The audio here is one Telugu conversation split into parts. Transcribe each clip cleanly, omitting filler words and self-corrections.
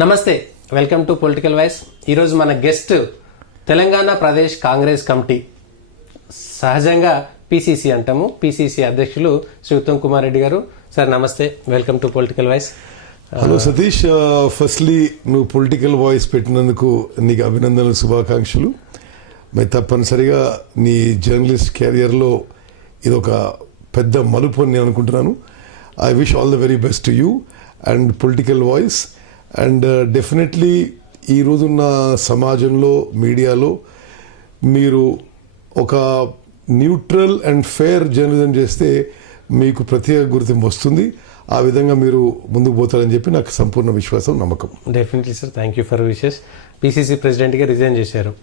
నమస్తే, వెల్కమ్ టు పొలిటికల్ వాయిస్. ఈరోజు మన గెస్ట్ తెలంగాణ ప్రదేశ్ కాంగ్రెస్ కమిటీ, సహజంగా పిసిసి అంటాము, పిసిసి అధ్యక్షులు శ్రీ ఉత్తమ్ కుమార్ రెడ్డి గారు. సార్ నమస్తే, welcome to political voice. Hello Satish, firstly నువ్వు పొలిటికల్ వాయిస్ పెట్టినందుకు నీకు అభినందనలు, శుభాకాంక్షలు. మరి తప్పనిసరిగా నీ జర్నలిస్ట్ కెరియర్లో ఇది ఒక పెద్ద మలుపు అని నేను అనుకుంటున్నాను. I wish all the very best to you and political voice. And definitely ఈ రోజున్న సమాజంలో, మీడియాలో మీరు ఒక న్యూట్రల్ అండ్ ఫెయిర్ జర్నలిజం చేస్తే మీకు ప్రత్యేక గుర్తింపు వస్తుంది. ఆ విధంగా మీరు ముందుకు పోతారని చెప్పి నాకు సంపూర్ణ విశ్వాసం, నమ్మకం. Definitely sir, thank you for wishes. PCC ప్రెసిడెంట్గా రిజైన్ చేశారు,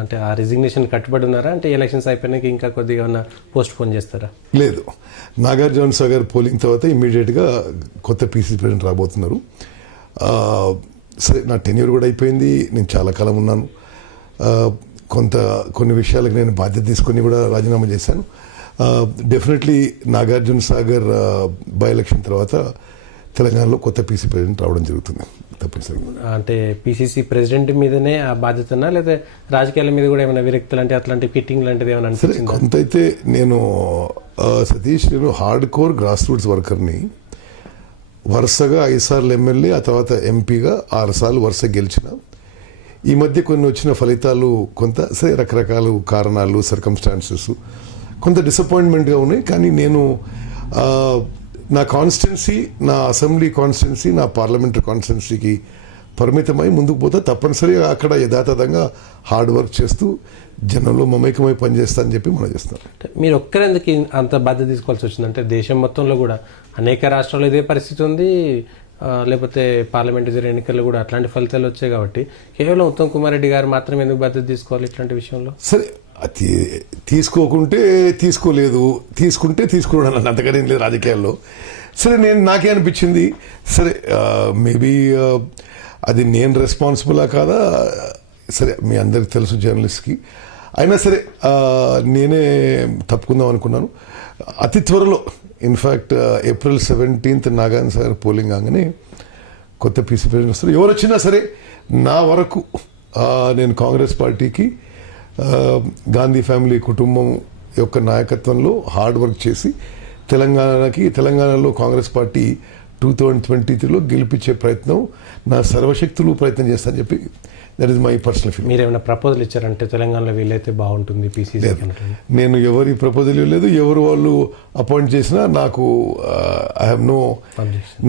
అంటే ఆ రిజిగ్నేషన్ కట్టుబడి ఉన్నారా? అంటే ఎలక్షన్స్ అయిపోయినాక ఇంకా కొద్దిగా ఏమన్నా పోస్ట్ పోన్ చేస్తారా? లేదు, నాగార్జున సాగర్ పోలింగ్ తర్వాత ఇమ్మీడియట్గా కొత్త పిసిసి ప్రెసిడెంట్ రాబోతున్నారు. సరే, నా టెన్యూర్ కూడా అయిపోయింది, నేను చాలా కాలం ఉన్నాను. కొన్ని విషయాలకు నేను బాధ్యత తీసుకొని కూడా రాజీనామా చేశాను. Definitely Nagarjuna Sagar by election తర్వాత తెలంగాణలో కొత్త పిసిసి ప్రెసిడెంట్ రావడం జరుగుతుంది తప్పనిసరిగా. అంటే పిసిసి ప్రెసిడెంట్ మీదనే ఆ బాధ్యతనా, లేదా రాజకీయాల మీద కూడా ఏమైనా విరక్తులు అంటే అట్లాంటి ఫిట్టింగ్ లాంటిది ఏమైనా అనిపించిందా? కొంత అయితే నేను సతీష్, నేను హార్డ్ కోర్ గ్రాస్ రూట్స్ వర్కర్ని. వరుసగా 5 సార్లు ఎమ్మెల్యే, ఆ తర్వాత ఎంపీగా 6 సార్లు వరుసగా గెలిచిన. ఈ మధ్య కొన్ని వచ్చిన ఫలితాలు కొంత సరే రకరకాల కారణాలు, సర్కమ్స్టాన్సెస్ కొంత డిసప్పాయింట్మెంట్గా ఉన్నాయి. కానీ నేను నా కాన్స్టిట్యున్సీ, నా అసెంబ్లీ కాన్స్టిట్యున్సీ, నా పార్లమెంటరీ కాన్స్టిట్యున్సీకి పరిమితమై ముందుకు పోతే తప్పనిసరిగా అక్కడ యథాతథంగా హార్డ్ వర్క్ చేస్తూ జనంలో మమేకమై పనిచేస్తా అని చెప్పి మనం చేస్తాం. మీరు ఒక్కరెందుకు అంత బాధ్యత తీసుకోవాల్సి వచ్చిందంటే దేశం మొత్తంలో కూడా అనేక రాష్ట్రాల్లో ఇదే పరిస్థితి ఉంది, లేకపోతే పార్లమెంటరీ ఎన్నికల్లో కూడా అట్లాంటి ఫలితాలు వచ్చాయి. కాబట్టి కేవలం ఉత్తమ్ కుమార్ రెడ్డి గారు మాత్రమే ఎందుకు బాధ్యత తీసుకోవాలి ఇట్లాంటి విషయంలో? సరే, అది తీసుకోకుంటే తీసుకోలేదు, తీసుకుంటే తీసుకోవడం, అంతకనే లేదు రాజకీయాల్లో. సరే, నాకే అనిపించింది, సరే మేబీ అది నేను రెస్పాన్సిబులా కాదా, సరే మీ అందరికి తెలుసు జర్నలిస్ట్కి. అయినా సరే నేనే తప్పుకుందాం అనుకున్నాను. అతి త్వరలో, in fact April 17th Nagarjuna Sagar polling కాగానే కొత్త పిసిసి ప్రెసిడెంట్ వస్తారు. ఎవరు వచ్చినా సరే నా వరకు నేను కాంగ్రెస్ పార్టీకి, గాంధీ ఫ్యామిలీ కుటుంబం యొక్క నాయకత్వంలో హార్డ్ వర్క్ చేసి తెలంగాణలో కాంగ్రెస్ పార్టీ 2023లో గెలిపించే ప్రయత్నం, నా సర్వశక్తులు ప్రయత్నం చేస్తానని చెప్పి, that is my personal feeling. మీరు ఏమైనా ప్రపోజల్ ఇచ్చారంటే తెలంగాణలో వీలైతే బాగుంటుంది పిసిసి? నేను ఎవరి ప్రపోజల్ ఇవ్వలేదు. ఎవరు వాళ్ళు అపాయింట్ చేసినా నాకు I have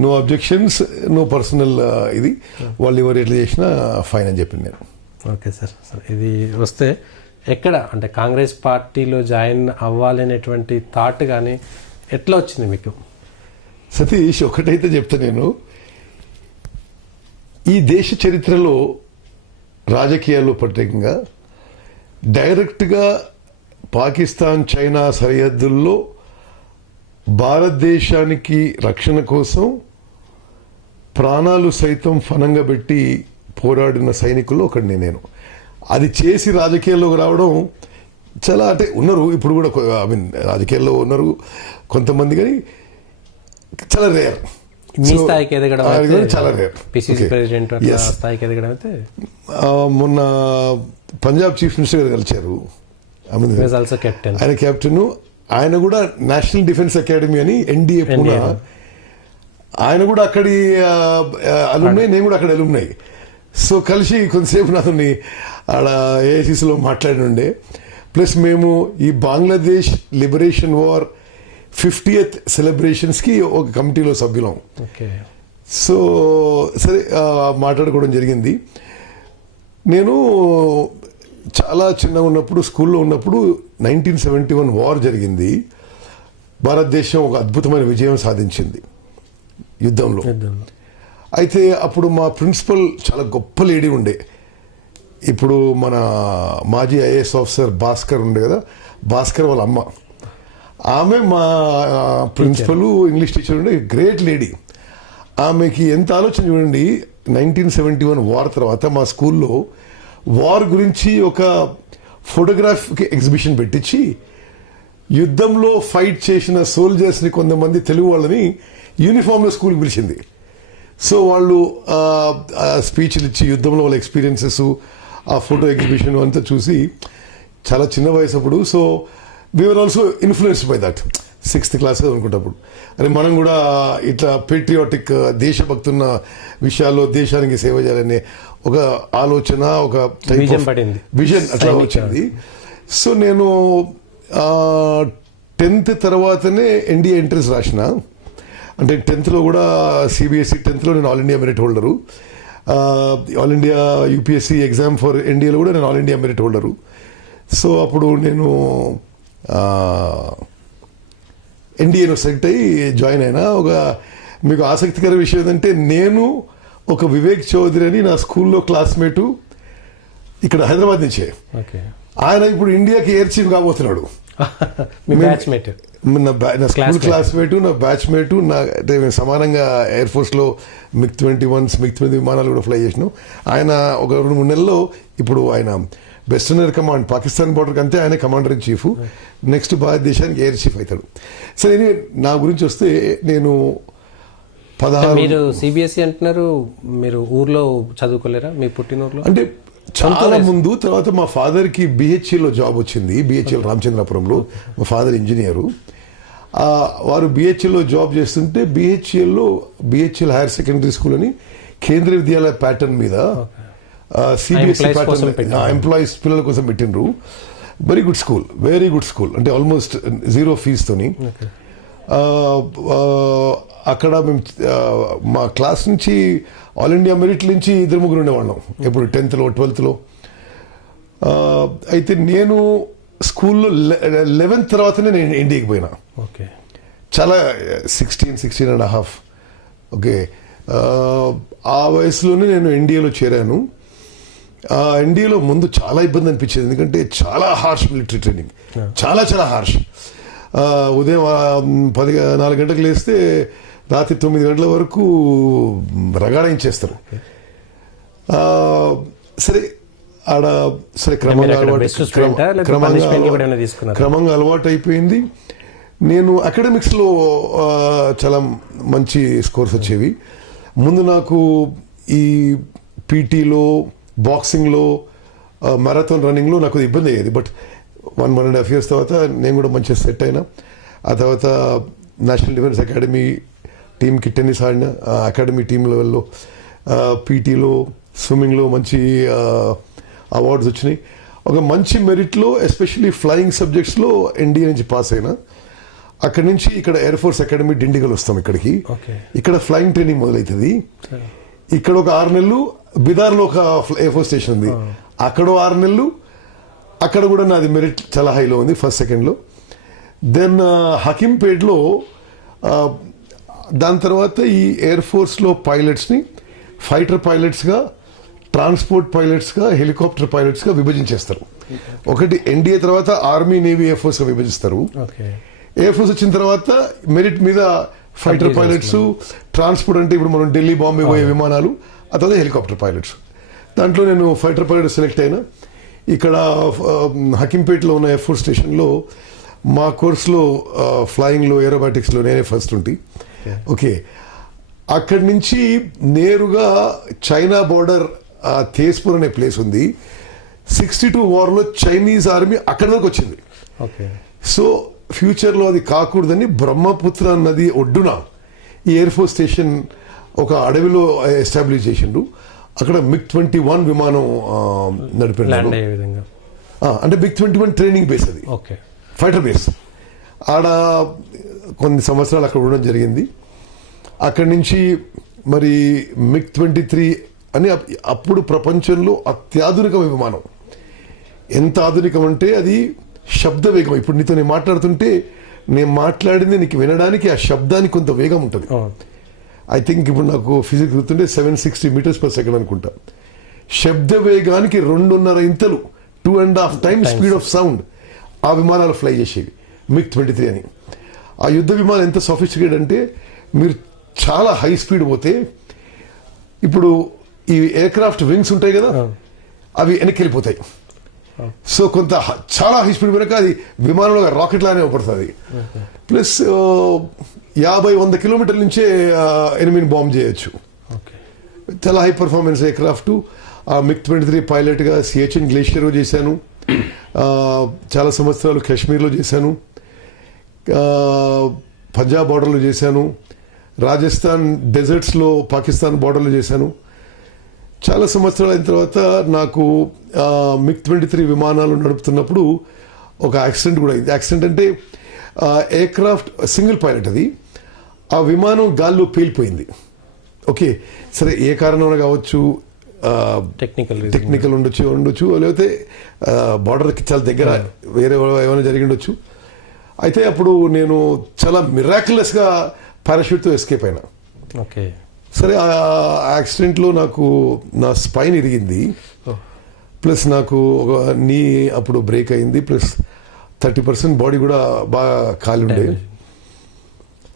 no objections, no personal ఇది. వాళ్ళు ఎవరు ఎట్లా చేసినా ఫైన్ అని చెప్పింది నేను. ఓకే సార్, ఇది వస్తే ఎక్కడ అంటే కాంగ్రెస్ పార్టీలో జాయిన్ అవ్వాలనేటువంటి థాట్ కానీ ఎట్లా వచ్చింది మీకు? సతీష్, ఒకటైతే చెప్తా, నేను ఈ దేశ చరిత్రలో రాజకీయాల్లో ప్రత్యేకంగా డైరెక్ట్గా పాకిస్తాన్, చైనా సరిహద్దుల్లో భారతదేశానికి రక్షణ కోసం ప్రాణాలు సైతం ఫనంగా పెట్టి పోరాడిన సైనికుల్లో ఒకడిని నేను. అది చేసి రాజకీయాల్లోకి రావడం చాలా, అంటే ఉన్నారు ఇప్పుడు కూడా, ఐ మీన్ రాజకీయాల్లో ఉన్నారు కొంతమంది, కానీ చాలా రేర్. చాలా రేర్. మొన్న పంజాబ్ చీఫ్ మినిస్టర్ గారు కలిశారు, ఆయన కెప్టెన్. ఆయన కూడా నేషనల్ డిఫెన్స్ అకాడమీ అని NDA పూనా, ఆయన కూడా అక్కడి అలుమ్నై, నేను కూడా అక్కడ అలుమ్నై. సో కలిసి కొంతసేపు నాతో ఆడ AICCలో మాట్లాడినుండే. ప్లస్ మేము ఈ బంగ్లాదేశ్ లిబరేషన్ వార్ 50th సెలబ్రేషన్స్కి ఒక కమిటీలో సభ్యులం. సో సరే మాట్లాడుకోవడం జరిగింది. నేను చాలా చిన్నగా ఉన్నప్పుడు, స్కూల్లో ఉన్నప్పుడు 1971 వార్ జరిగింది. భారతదేశం ఒక అద్భుతమైన విజయం సాధించింది యుద్ధంలో. అయితే అప్పుడు మా ప్రిన్సిపల్ చాలా గొప్ప లేడీ ఉండే. ఇప్పుడు మన మాజీ IAS ఆఫీసర్ భాస్కర్ ఉండే కదా, భాస్కర్ వాళ్ళ అమ్మ, ఆమె మా ప్రిన్సిపల్, ఇంగ్లీష్ టీచర్ ఉండే, గ్రేట్ లేడీ. ఆమెకి ఎంత ఆలోచన చూడండి. 1971 వార్ తర్వాత మా స్కూల్లో వార్ గురించి ఒక ఫోటోగ్రాఫిక్ ఎగ్జిబిషన్ పెట్టించి యుద్ధంలో ఫైట్ చేసిన సోల్జర్స్ని, కొంతమంది తెలుగు వాళ్ళని యూనిఫామ్లో స్కూల్కి పిలిచింది. సో వాళ్ళు స్పీచ్లు ఇచ్చి యుద్ధంలో వాళ్ళ ఎక్స్పీరియన్సెస్, ఆ ఫోటో ఎగ్జిబిషన్ అంతా చూసి చాలా చిన్న వయసు అప్పుడు. So we are also influenced by that. 6th class అనుకుంటప్పుడు అరే మనం కూడా ఇట్లా పేట్రియాటిక్ దేశభక్తున్న విషయాల్లో దేశానికి సేవ చేయాలనే ఒక ఆలోచన, ఒక విజన్ అట్లా వచ్చింది. సో నేను 10th తర్వాతనే ఎన్డీఏ ఎంట్రన్స్ రాసిన. అంటే 10th కూడా సిబిఎస్ఈ 10th నేను all India merit holder. All India UPSC exam for ఎన్డీఏలో కూడా నేను all India merit holder. So అప్పుడు నేను ఎన్డీఏలో సెలెక్ట్ అయ్యి జాయిన్ అయినా. మీకు ఆసక్తికర విషయం ఏంటంటే నేను ఒక వివేక్ చౌదరి అని నా స్కూల్లో క్లాస్మేటు ఇక్కడ హైదరాబాద్ నుంచే, ఆయన ఇప్పుడు ఇండియాకి ఎయిర్ చీఫ్ కాబోతున్నాడు. నా స్కూల్ క్లాస్మేటు, నా బ్యాచ్మేటు, అంటే మేము సమానంగా ఎయిర్ ఫోర్స్లో MiG-21, MiG-20 విమానాలు కూడా ఫ్లై చేసినాం. ఆయన ఒక 2-3 నెలల్లో ఇప్పుడు ఆయన వెస్టర్న్ ఎయిర్ కమాండ్, పాకిస్తాన్ బార్డర్కి అంతే ఆయన కమాండర్ ఇన్ చీఫ్, నెక్స్ట్ భారతదేశానికి ఎయిర్ చీఫ్ అవుతాడు. సరే నా గురించి వస్తే నేను 16. మీరు సిబిఎస్ఈ అంటున్నారు, మీరు ఊర్లో చదువుకోలేరా మీ పుట్టినూరులో? అంటే చాలా ముందు, తర్వాత మా ఫాదర్కి బిహెచ్ఎల్లో జాబ్ వచ్చింది, బిహెచ్ఎల్ రామచంద్రాపురంలో. మా ఫాదర్ ఇంజనీరు. వారు బిహెచ్ఎల్లో జాబ్ చేస్తుంటే బిహెచ్ఎల్ హైయర్ సెకండరీ స్కూల్ అని కేంద్రీయ విద్యాలయ ప్యాటర్న్ మీద సిబిఎస్ఈ ప్యాటర్న్ ఎంప్లాయీస్ పిల్లల కోసం పెట్టిండ్రు. వెరీ గుడ్ స్కూల్, అంటే ఆల్మోస్ట్ 0 ఫీజుతోని. అక్కడ మేము మా క్లాస్ నుంచి ఆల్ ఇండియా మెరిట్ నుంచి 2-3 ఉండేవాళ్ళం ఎప్పుడు 10th లో 12th లో. అయితే నేను స్కూల్లో 11th తర్వాతనే నేను ఇండియాకి పోయినా. చాలా 16.5. ఓకే, ఆ వయసులోనే నేను ఎన్డీఏలో చేరాను. ఎన్డీఏలో ముందు చాలా ఇబ్బంది అనిపించేది, ఎందుకంటే చాలా హార్ష్ మిలిటరీ ట్రైనింగ్, చాలా హార్ష్. ఉదయం 4 గంటలకు లేస్తే రాత్రి 9 గంటల వరకు రగాడించేస్తారు. సరే ఆడ క్రమంగా అలవాటు అయిపోయింది. నేను అకాడమిక్స్లో చాలా మంచి స్కోర్స్ వచ్చేవి. ముందు నాకు ఈ పీటీలో, బాక్సింగ్లో, మారథాన్ రన్నింగ్లో నాకు ఇబ్బంది అయ్యేది. బట్ 1.5 years తర్వాత నేను కూడా మంచిగా సెట్ అయినా. ఆ తర్వాత నేషనల్ డిఫెన్స్ అకాడమీ టీంకి టెన్నిస్ ఆడిన, అకాడమీ టీం లెవెల్లో, పీటీలో, స్విమ్మింగ్లో మంచి అవార్డ్స్ వచ్చినాయి. ఒక మంచి మెరిట్లో ఎస్పెషల్లీ ఫ్లయింగ్ సబ్జెక్ట్స్లో ఎన్డీఏ నుంచి పాస్ అయినా. అక్కడి నుంచి ఇక్కడ ఎయిర్ ఫోర్స్ అకాడమీ డిండిగల్ వస్తాం ఇక్కడికి. ఇక్కడ ఫ్లయింగ్ ట్రైనింగ్ మొదలవుతుంది. ఇక్కడ ఒక 6 నెలలు, బిదార్లో ఒక ఎయిర్ ఫోర్స్ స్టేషన్ ఉంది, అక్కడ 6 నెలలు. అక్కడ కూడా నాది మెరిట్ చాలా హైలో ఉంది, 1st, 2nd. దెన్ హకీంపేట్లో, దాని తర్వాత ఈ ఎయిర్ ఫోర్స్లో పైలట్స్ని ఫైటర్ పైలట్స్గా, ట్రాన్స్పోర్ట్ పైలట్స్గా, హెలికాప్టర్ పైలట్స్గా విభజించేస్తారు. ఒకటి ఎన్డీఏ తర్వాత ఆర్మీ, నేవీ, ఎయిర్ ఫోర్స్గా విభజిస్తారు. ఎయిర్ ఫోర్స్ వచ్చిన తర్వాత మెరిట్ మీద ఫైటర్ పైలట్స్, ట్రాన్స్పోర్ట్ అంటే ఇప్పుడు మనం ఢిల్లీ, బాంబే పోయే విమానాలు, ఆ తర్వాత హెలికాప్టర్ పైలట్స్. దాంట్లో నేను ఫైటర్ పైలట్ సెలెక్ట్ అయినా. ఇక్కడ హకీంపేట్లో ఉన్న ఎయిర్ ఫోర్స్ స్టేషన్లో మా కోర్సులో ఫ్లయింగ్లో, ఏరోబాటిక్స్లో నేనే ఫస్ట్ ఉంటి. ఓకే, అక్కడి నుంచి నేరుగా చైనా బోర్డర్, తేజ్పూర్ అనే ప్లేస్ ఉంది. 62 వార్లో చైనీస్ ఆర్మీ అక్కడి వరకు వచ్చింది. సో ఫ్యూచర్లో అది కాకూడదని బ్రహ్మపుత్ర నది ఒడ్డున ఈ ఎయిర్ ఫోర్స్ స్టేషన్ ఒక అడవిలో ఎస్టాబ్లిష్ చేసిండ్రు. అక్కడ MiG-21 విమానం నడిపినారు. అంటే MiG-21 ట్రైనింగ్ బేస్, అది ఫైటర్ బేస్. ఆడ కొన్ని సంవత్సరాలు అక్కడ ఉండడం జరిగింది. అక్కడి నుంచి మరి MiG-23 అని అప్పుడు ప్రపంచంలో అత్యాధునిక విమానం. ఎంత ఆధునికం అంటే అది శబ్ద వేగం. ఇప్పుడు నీతో నేను మాట్లాడుతుంటే నేను మాట్లాడింది నీకు వినడానికి ఆ శబ్దానికి కొంత వేగం ఉంటుంది. ఐ థింక్ ఇప్పుడు నాకు ఫిజిక్స్ గుర్తుంటే 760 meters/second అనుకుంటా. శబ్ద వేగానికి 2.5 ఇంతలు, 2.5 times స్పీడ్ ఆఫ్ సౌండ్ ఆ విమానాలు ఫ్లై చేసేవి MiG-23 అని. ఆ యుద్ధ విమానం ఎంత సోఫిస్టికేటెడ్ అంటే మీరు చాలా హై స్పీడ్ పోతే, ఇప్పుడు ఈ ఎయిర్ క్రాఫ్ట్ వింగ్స్ ఉంటాయి కదా, అవి వెనక్కి వెళ్ళిపోతాయి. సో కొంత చాలా హై స్పీడ్ వెనక అది విమానంలో రాకెట్ లానే పడుతుంది. ప్లస్ 50-100 kilometers నుంచే ఎనిమిని బాంబ్ చేయొచ్చు. చాలా హై పర్ఫార్మెన్స్ ఎయిర్క్రాఫ్ట్. ఆ MiG-23 పైలట్గా సియాచిన్ గ్లేషియర్లో చేశాను. చాలా సంవత్సరాలు కాశ్మీర్లో చేశాను, పంజాబ్ బార్డర్లో చేశాను, రాజస్థాన్ డెజర్ట్స్లో పాకిస్తాన్ బార్డర్లో చేశాను. చాలా సంవత్సరాలు అయిన తర్వాత నాకు MiG-23 విమానాలు నడుపుతున్నప్పుడు ఒక యాక్సిడెంట్ కూడా అయింది. యాక్సిడెంట్ అంటే ఎయిర్క్రాఫ్ట్ సింగిల్ పైలట్, అది ఆ విమానం గాల్లో పేలిపోయింది. ఓకే, సరే ఏ కారణం కావచ్చు, టెక్నికల్ ఉండొచ్చు, లేకపోతే బార్డర్కి చాలా దగ్గర వేరే ఏమైనా జరిగి ఉండొచ్చు. అయితే అప్పుడు నేను చాలా మిరాక్యులస్గా పారాషూట్తో ఎస్కేప్ అయినా. ఓకే, సరే ఆ యాక్సిడెంట్లో నాకు నా స్పైన్ ఇరిగింది, ప్లస్ నాకు ఒక నీ అప్పుడు బ్రేక్ అయింది, ప్లస్ 30% బాడీ కూడా బాగా కాలి ఉండే.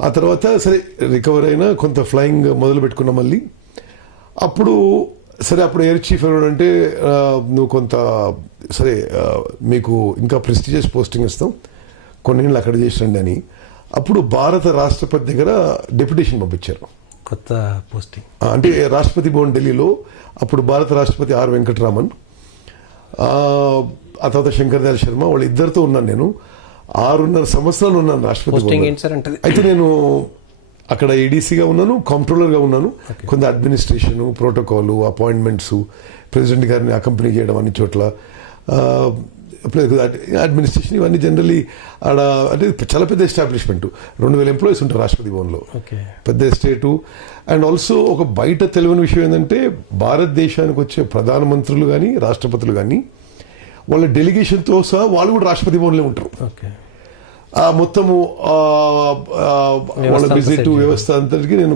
ఆ తర్వాత సరే రికవర్ అయినా, కొంత ఫ్లయింగ్ మొదలు పెట్టుకున్నా మళ్ళీ. అప్పుడు సరే అప్పుడు ఎయిర్ చీఫ్ ఏమంటే, నువ్వు కొంత సరే మీకు ఇంకా ప్రెస్టీజియస్ పోస్టింగ్ ఇస్తాం, కొన్నేళ్ళు అక్కడ చేసిరండి అని. అప్పుడు భారత రాష్ట్రపతి దగ్గర డెప్యుటేషన్ పంపించారు, కొత్త పోస్టింగ్. అంటే రాష్ట్రపతి భవన్ ఢిల్లీలో అప్పుడు భారత రాష్ట్రపతి ఆర్ వెంకటరామన్, ఆ తర్వాత శంకర్ దయాళ్ శర్మ, వాళ్ళ ఇద్దరితో ఉన్నాను. నేను 6.5 సంవత్సరాలు ఉన్నాను రాష్ట్రపతి. అయితే నేను అక్కడ ఏడీసీగా ఉన్నాను, కంట్రోలర్గా ఉన్నాను. కొంత అడ్మినిస్ట్రేషన్, ప్రోటోకాల్, అపాయింట్మెంట్స్, ప్రెసిడెంట్ గారిని అకంపెనీ చేయడం అన్ని చోట్ల, అడ్మినిస్ట్రేషన్, ఇవన్నీ జనరలీ ఆడ అంటే చాలా పెద్ద ఎస్టాబ్లిష్మెంట్. 2,000 ఎంప్లాయీస్ ఉంటారు రాష్ట్రపతి భవన్లో, పెద్ద ఎస్టేటు. అండ్ ఆల్సో ఒక బయట తెలియని విషయం ఏంటంటే, భారతదేశానికి వచ్చే ప్రధానమంత్రులు కానీ రాష్ట్రపతులు కానీ వాళ్ళ డెలిగేషన్తో సహా వాళ్ళు కూడా రాష్ట్రపతి భవన్లో ఉంటారు. మొత్తము వాళ్ళ విజిట్ వ్యవస్థ అంతటికి నేను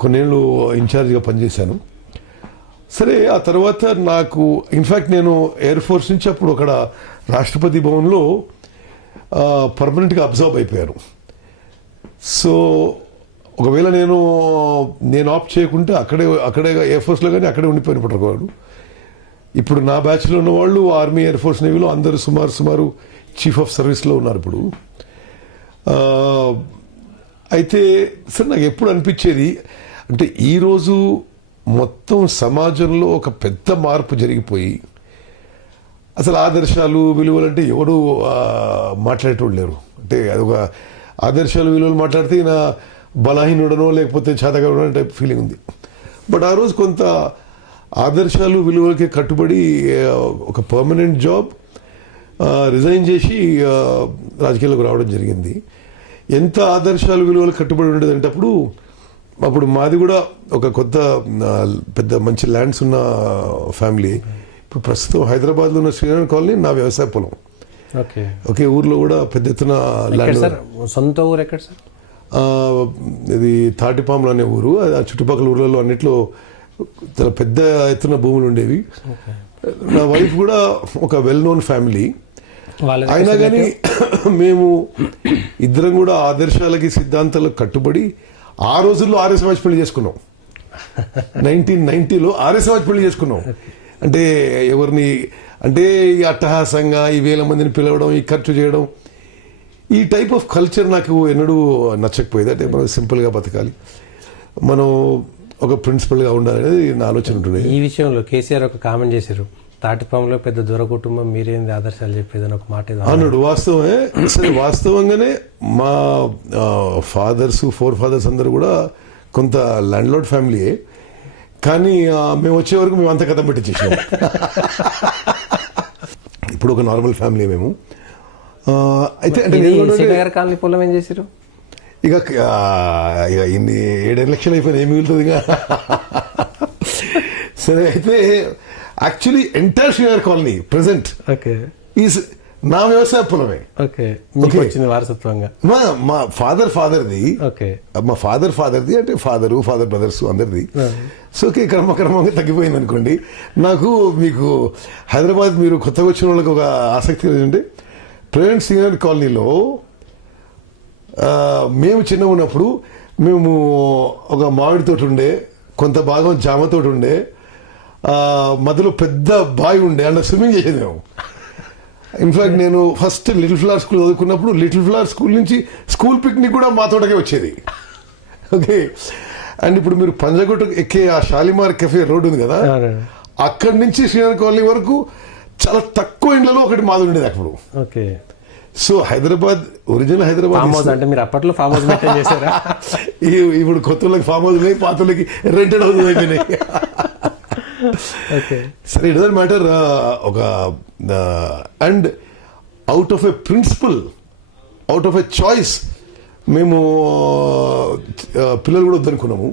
కొన్నేళ్ళు ఇన్ఛార్జ్గా పనిచేశాను. సరే ఆ తర్వాత నాకు ఇన్ఫ్యాక్ట్ నేను ఎయిర్ ఫోర్స్ నుంచి అప్పుడు అక్కడ రాష్ట్రపతి భవన్లో పర్మనెంట్గా అబ్జర్వ్ అయిపోయాను. సో ఒకవేళ నేను ఆప్ట్ చేయకుంటే అక్కడే ఎయిర్ ఫోర్స్లో కానీ అక్కడే ఉండిపోయిన పట్టుకోవాడు. ఇప్పుడు నా బ్యాచ్లో ఉన్న వాళ్ళు ఆర్మీ, ఎయిర్ ఫోర్స్, నేవీలో అందరూ సుమారు చీఫ్ ఆఫ్ సర్వీస్లో ఉన్నారు ఇప్పుడు. అయితే సరే నాకు ఎప్పుడు అనిపించేది అంటే, ఈరోజు మొత్తం సమాజంలో ఒక పెద్ద మార్పు జరిగిపోయి అసలు ఆదర్శాలు, విలువలు అంటే ఎవడు మాట్లాడేటోళ్ళు లేరు. అంటే అదొక ఆదర్శాలు, విలువలు మాట్లాడితే నా బలహీనుడనో లేకపోతే చేతగాడనో టైప్ ఫీలింగ్ ఉంది. బట్ ఆ రోజు కొంత ఆదర్శాలు, విలువలకి కట్టుబడి ఒక పర్మనెంట్ జాబ్ రిజైన్ చేసి రాజకీయాలకు రావడం జరిగింది. ఎంత ఆదర్శాలు, విలువలు కట్టుబడి ఉండేదంటే అప్పుడు మాది కూడా ఒక కొత్త పెద్ద మంచి ల్యాండ్స్ ఉన్న ఫ్యామిలీ. ఇప్పుడు ప్రస్తుతం హైదరాబాద్లో ఉన్న శ్రీనారాయణ కాలనీ నా వ్యవసాయ పొలం. ఓకే, ఊర్లో కూడా పెద్ద ఎత్తున ల్యాండ్. సొంత ఊరు ఎక్కడ సార్? ఇది తాటిపాములు అనే ఊరు. ఆ చుట్టుపక్కల ఊర్లలో అన్నిట్లో చాలా పెద్ద ఎత్తున భూములు ఉండేవి. నా వైఫ్ కూడా ఒక వెల్ నోన్ ఫ్యామిలీ. అయినా కానీ మేము ఇద్దరం కూడా ఆదర్శాలకి, సిద్ధాంతాలకు కట్టుబడి ఆ రోజుల్లో ఆర్య సమాజ్ పెళ్లి చేసుకున్నాం. 1990లో ఆర్య సమాజ్ పెళ్లి చేసుకున్నాం. అంటే ఎవరిని అంటే అట్టహాసంగా ఈ 1000 మందిని పిలవడం, ఈ ఖర్చు చేయడం, ఈ టైప్ ఆఫ్ కల్చర్ నాకు ఎన్నడూ నచ్చకపోయేది. అంటే మనం సింపుల్గా బతకాలి, మనం ఒక ప్రిన్సిపల్గా ఉండాలనేది నా ఆలోచన ఉంటుంది. ఈ విషయంలో కేసీఆర్ ఒక కామెంట్ చేశారు, తాటిపాములో పెద్ద దొర కుటుంబం, మీరేంది ఆదర్శాలు చెప్పేదని ఒక మాట అన్నాడు. వాస్తవమే. సరే, వాస్తవంగానే మా ఫోర్ ఫాదర్స్ అందరూ కూడా కొంత ల్యాండ్ లార్డ్ ఫ్యామిలీయే. కానీ మేము వచ్చే వరకు మేము అంత కథ పెట్టించేసాం. ఇప్పుడు ఒక నార్మల్ ఫ్యామిలీ మేము. అయితే అంటే కాలనీ పొలం ఏం చేశారు? ఇక ఇన్ని 7 లక్షలు అయిపోయినా ఏం మిగులుతుంది ఇక. సరే, అయితే actually entire Srinagar colony present is నా వ్యవసాయ పొలమే. వారసత్వంగా మా ఫాదర్ది, మా ఫాదర్ది అంటే ఫాదర్ బ్రదర్స్ అందరిది. సో క్రమంగా తగ్గిపోయింది అనుకోండి. మీకు హైదరాబాద్ మీరు కొత్తగా వచ్చిన వాళ్ళకి ఒక ఆసక్తి ఏంటంటే, ప్రెసెంట్ శ్రీనగర్ కాలనీలో మేము చిన్నగా ఉన్నప్పుడు మేము ఒక మామిడి తోట ఉండే, కొంత భాగం జామ తోట ఉండే, మధ్యలో పెద్ద బావి ఉండే, అందులో స్విమ్మింగ్ చేసేది మేము. ఇన్ఫాక్ట్ నేను ఫస్ట్ లిటిల్ ఫ్లవర్ స్కూల్ చదువుకున్నప్పుడు లిటిల్ ఫ్లవర్ స్కూల్ నుంచి స్కూల్ పిక్నిక్ కూడా మా తోటకే వచ్చేది. ఓకే, అండ్ ఇప్పుడు మీరు పంజగుట్ట ఎక్కే ఆ షాలిమార్ కెఫే రోడ్ ఉంది కదా, అక్కడి నుంచి శ్రీనగర్ కాలనీ వరకు చాలా తక్కువ ఇండ్లలో ఒకటి మాది ఉండేది అప్పుడు. Okay. So Hyderabad original Hyderabad అంటే మీరు అప్పట్లో ఫామ్ హౌస్ మెయింటైన్ చేశారా? ఇప్పుడు కొత్త వాళ్ళకి ఫామ్ హౌస్ ఉన్నాయి, పాత వాళ్ళకి రెంటెడ్ హౌస్ అయిపోయినాయి. సరే, ఇట్ డజంట్ మ్యాటర్. ఒక and out of a principle, out of a choice మేము పిల్లలు కూడా వద్దనుకున్నాము.